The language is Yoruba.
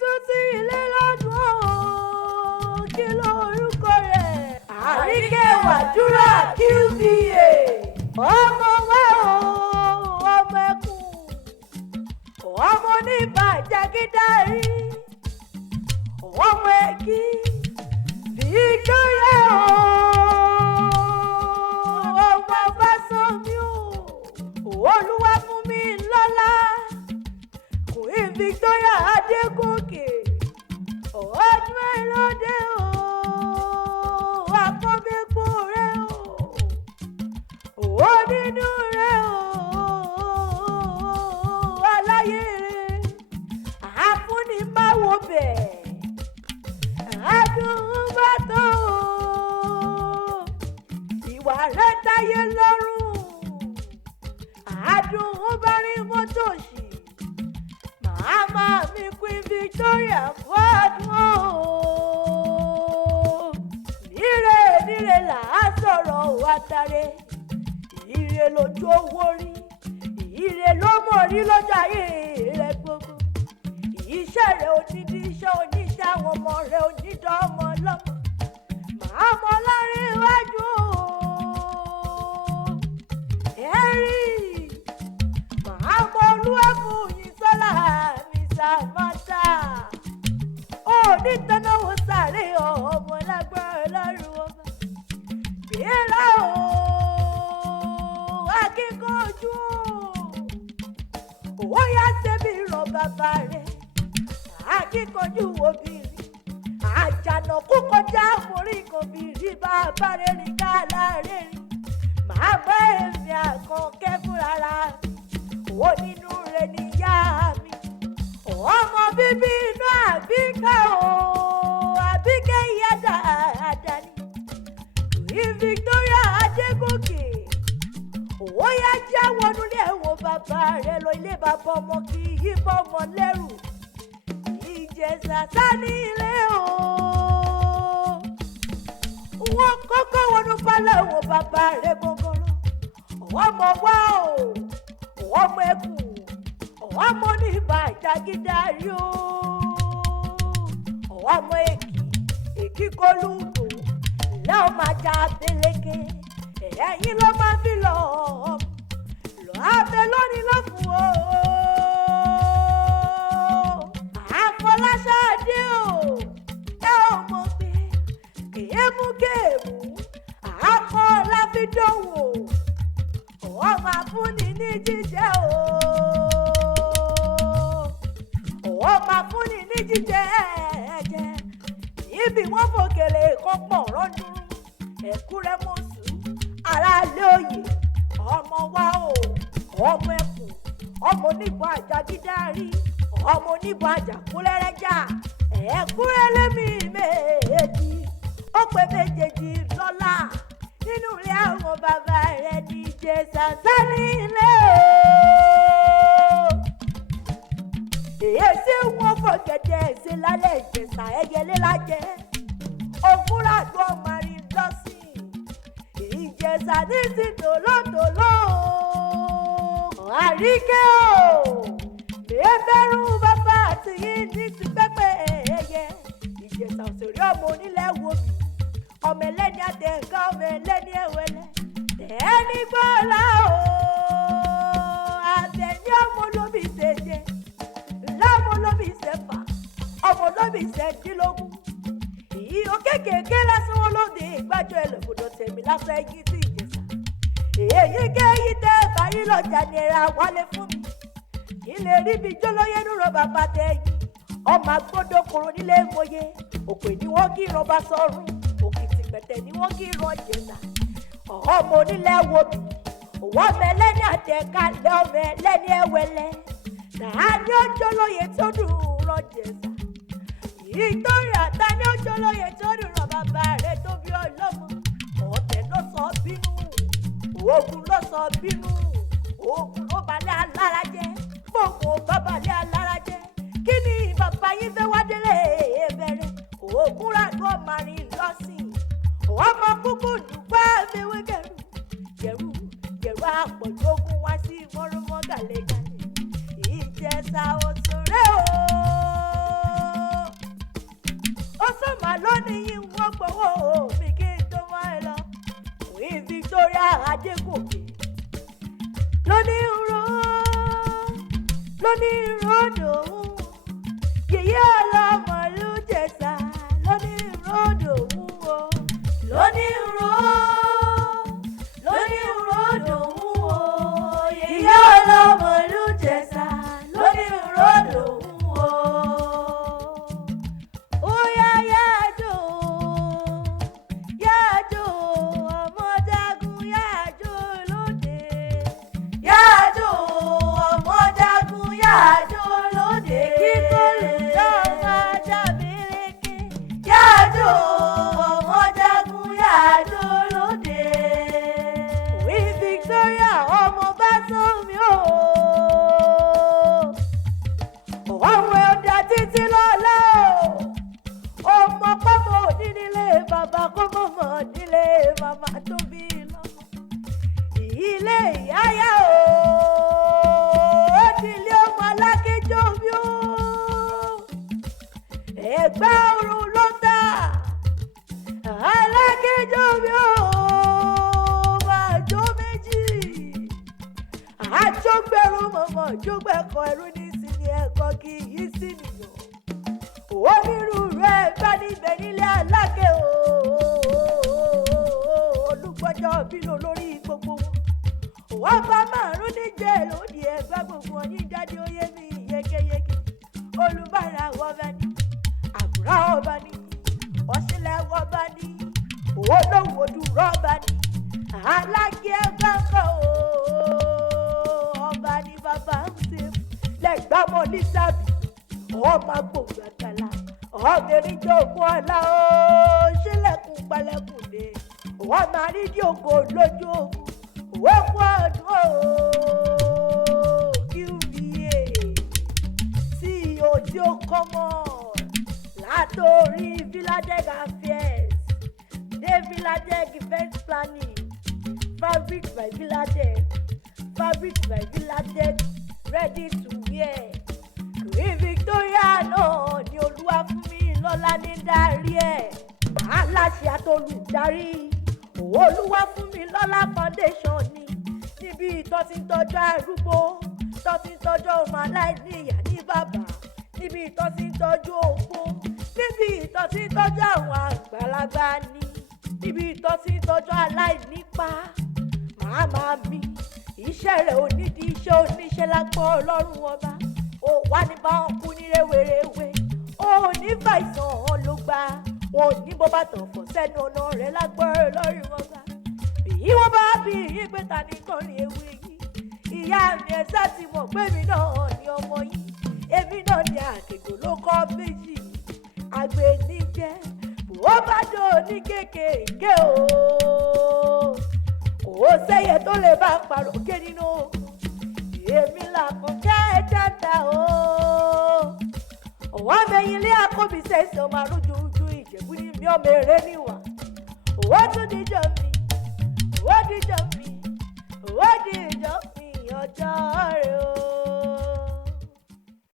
tún sí ilé lọ́dún o, kí lórúkọ rẹ̀? Àríkẹ́ Wàdúrà QBA. Ọmọ wa o, ọmọ ẹkùn, ọmọ oníbà jàgídárì, ọmọ ẹkí Victoria o, ọmọ Fásánmi o, Olúwa fún mi lọ́lá, Queen Victoria Adégòkè, ọdún ẹlọ́dẹ o, àkọ́bíkú rẹ o, onínú rẹ o, aláyé rẹ, àfúnni máa wo bẹ̀, adùn bá tó o, ìwà rẹ táyé lọ́rùn, adùn bá rí mọ́tò sí. Màmá mi Queen Victoria fọ́dún o. Níre níre là á sọ̀rọ̀ wá tare. Ire lójú owó rí. Ire ló mọ̀ rí lọ́jọ́ ayé rẹ̀ gbogbo. Iṣẹ́ rẹ̀ onídìí iṣẹ́ oníṣẹ́ àwọn ọmọ rẹ̀ onídọ̀ ọmọ lọ́mọ. Màmá láàrin iwájú o. Ẹ̀rí. Màmá olúwa fún yín sọ́lá mi sàmọ́tà. Ó ní tọ́náwó sáré ọmọ lágbára lọ́rùn ọba. Gbéra o, akíkanjú o. Ó yá ṣebí ràn bàbá rẹ̀. Akíkanjú obìnrin. Àjànàkú kọjá forí kan bìrì bàbá rẹ̀ rìn kálá rẹ̀ rìn. Màmá èmi àkànkẹ́ fúnra ra. Ó nínú rẹ̀ níyá mi. Ọmọ bíbí inú Àbíkẹ́ o, Àbíkẹ́ ìyá dáadáa ni. Queen Victoria Adégòkè. Ó yá jẹ́ wọnúlé ẹ̀wọ̀n bàbá rẹ̀ lọ ilé bàbá ọmọ kì í bọ́ ọmọ lẹ́rù. Ìjẹ̀ṣà sá ní ilé o. Wọ́n kọ́kọ́ wọnú pálọ̀ ẹ̀wọ̀n bàbá rẹ̀ gbọ̀ngàn lọ. Ọmọ wa o, ọmọ ẹkùn, ọmọ oníbà jàgídárì o. Ọmọ èkì kọlùdò lẹ́ọ̀ máa jà pélékè. Ẹ̀yìn ló máa fi lọ abẹ lónìí ló fún o. Àfọláṣadé o, ẹ ò mọ̀ pé kéémù àkọ́ láfídọ́wò. Ọmọ àfúnni ní jíjẹ o. Ọmọ àfúnni ní jíjẹ ẹ̀jẹ̀. Níbi wọ́n fòkèlè kan pọ̀ rọ́dún. Ẹ̀kúrẹ́ mọ̀sù, aráalé òye. Ọmọ wa o, ọmọ ẹkùn, ọmọ oníbọn àjàgídárì, ọmọ oníbọn àjàkúlẹ́rẹ́jà. Ẹ̀kúrẹ́ lémi méjì, ó pé méjèèjì lọ́lá. Nínú ilé àwọn bàbá rẹ̀ ní Ijesa sani ilé o. Èyí tí wọ́n fọ̀gẹ̀dẹ̀ ṣe lálẹ́ Ìjẹ̀ṣà ẹyẹlé lájẹ́. Òfúrà gbọ́ mari lọ́sìn. Ìjẹ̀ṣà ní sí tòlótòló. Àríkẹ́ o. Mẹ́bẹ̀rù bàbá àti yìí ní ti pẹ́pẹ́ ẹ̀yẹ. Ìjẹ̀ṣà òṣèré ọmọ onílẹ̀ wo mi. Ọmọ ẹlẹ́ni àtẹ̀ká ọmọ ẹlẹ́ni ẹ̀wẹ̀lẹ̀. Ẹni gbọ́lá o. Àtẹ̀ní ọmọ olómi ṣèjẹ. Lámọ olómi ṣẹ̀fà. Ọmọ olómi ṣẹ̀dínlógún. Ìyó kékèké lásán wọn lóde ìgbàjọ ẹlẹ́gbọ̀dọ̀ tẹ̀mí lásán ẹyí sí Ìjẹ̀ṣà. Èyí kéyí tẹ́ báyìí lọ́jà ni ẹ̀rà wálé fún mi. Ilé rí mi jólóyé nírọ̀ bàbá tẹ̀yìn. Ọmọ agbódò kòrò nílé ìmọ̀ye. Òpè ni wọ́n kí ìrọ̀bá sọ́run. Òkìtì pẹ̀tẹ̀ ni wọ́n kí ìran Ìjẹ̀ṣà. Ọmọ onílẹ̀ wo mi. Òwò ọmọ ẹlẹ́ni àtẹ̀kálẹ̀ ọmọ ẹlẹ́ni ẹ̀wẹ̀lẹ̀. Tàání ó jólóyè tó dùn rán Ìjẹ̀ṣà. Victoria tàání ó jólóyè tó dùn rán bàbá rẹ̀ tó bí ọlọ́mọ. Ọ̀tẹ̀ ló sọ bínú. Ogun ló sọ bínú. Ogun ló balẹ̀ alára jẹ́. Gbogbo bàbálẹ̀ alára jẹ́. Kí ni bàbá yín fẹ́ wá délé bẹ̀rẹ̀? Ogun ràdó màrin lọ́sìn. Ọmọ kúkú dùgbà fẹ́wé gẹ̀rù. Gẹ̀rù àpọ̀jù ogun wá sí mọ́rúmọ́ gàlẹ́gàlẹ́. Ìjẹ̀ṣà òṣèré o. ròdò òun yèyé ọlọ́mọ ló jẹ̀sà lóní ròdò òun o lóní ròdò òun o yèyé ọlọ́mọ ló jẹ̀sà lóní ròdò òun o. Ó yá yájò ọmọ jagun yájò lóde yájò ọmọ jagun yájò lóde kíkọlù lọ́wọ́ ajábìrìkì yájò ọmọ jagun yájò lóde. Wí Victoria ọmọ bá sómi o ọmọ ọ̀dà títí lọ́lá o ọmọ pọ́mọ òní nílé bàbá kọ́mọ̀mọ́ nílé màmá tó bí lọ́mọ ilé ìyáyá o ó nílé ọmọ alákéjọ mi o Ẹ̀gbá ọ̀run ló tà alákéjọ mi o máa jó méjì àjọgbẹ̀rún mọ̀mọ́ jógbẹ̀kọ ẹrú ní sinmi ẹ̀kọ́ kì í sí nìyàn onírúurú ẹ̀gbá níbẹ̀ nílé aláké o olùgbọ́jọ́ bílò lórí gbogbo wọn bá márùn níjẹ́ lóde Ẹ̀gbá gbogbo ọyìn jáde oyé mi yékéyéké olùbárà ọba ní àgùrá ọba ní ọ̀sílẹ̀ ọba ní olówó dúró ọba ní aláké Ẹ̀gbá kan o ọba ní bàbá ń ṣe lẹ́gbàmọ́ ní sábì ọmọ agbóhùn àtàlà ọmọbìnrin jogún ọlá o ṣílẹ̀kùn palẹ̀kùn dé wọ́n máa rí dí ògo lójú ogun òwe kú ọdún o QVA CEO tí ó kọ́mọ̀ látòrí Villadeg affairs dé Villadeg event planning fabric by Villadeg ready to wear. Wí Victoria náà ni olúwa fún mi lọ́lá ní darí ẹ̀ aláṣẹ àtolùdarí olúwa fún mi lọ́lá foundation ni níbi ìtọ́ ti ń tọ́jú arúgbó tọ́ ti ń tọ́jú ọmọ aláìní ìyá ní bàbá níbi ìtọ́ ti ń tọ́jú opó níbi ìtọ́ ti ń tọ́jú àwọn àgbàlagbà ni níbi ìtọ́ ti ń tọ́jú aláìnípa màmá mi iṣẹ́ rẹ̀ ò ní di iṣẹ́ oníṣẹ́ lágbọ́ ọlọ́run ọba ó wá ní bá wọn kú ní rèwerèwe ó ní fàìsàn ló gbà wọn ò ní bó bá tàn fọ́ sẹ́nu ọ̀nà rẹ̀ lágbọ́ ọlọ́run ọba bí wọ́n bá bí yín pé ta ní kọrin ewé yìí ìyá mi ẹ sá ti mọ̀ pé mi náà ní ọmọ yìí èmi náà ní àkègbò ló kọ́ méjì àgbè ní jẹ́ bó bá dò ní kékèké o kò sẹ́yẹ tó lè bá pàrọ̀kẹ́ nínú èmi làkọ̀kẹ́ ẹ̀dáta o ọ̀wá mẹ́yìn ilé àkọ́bí sẹ́sẹ̀ ọmọ arúgbó ìjẹ̀bú ní mi ọmọ èrè níwà owó tún díjọ mi ọjọ́ rẹ̀ o.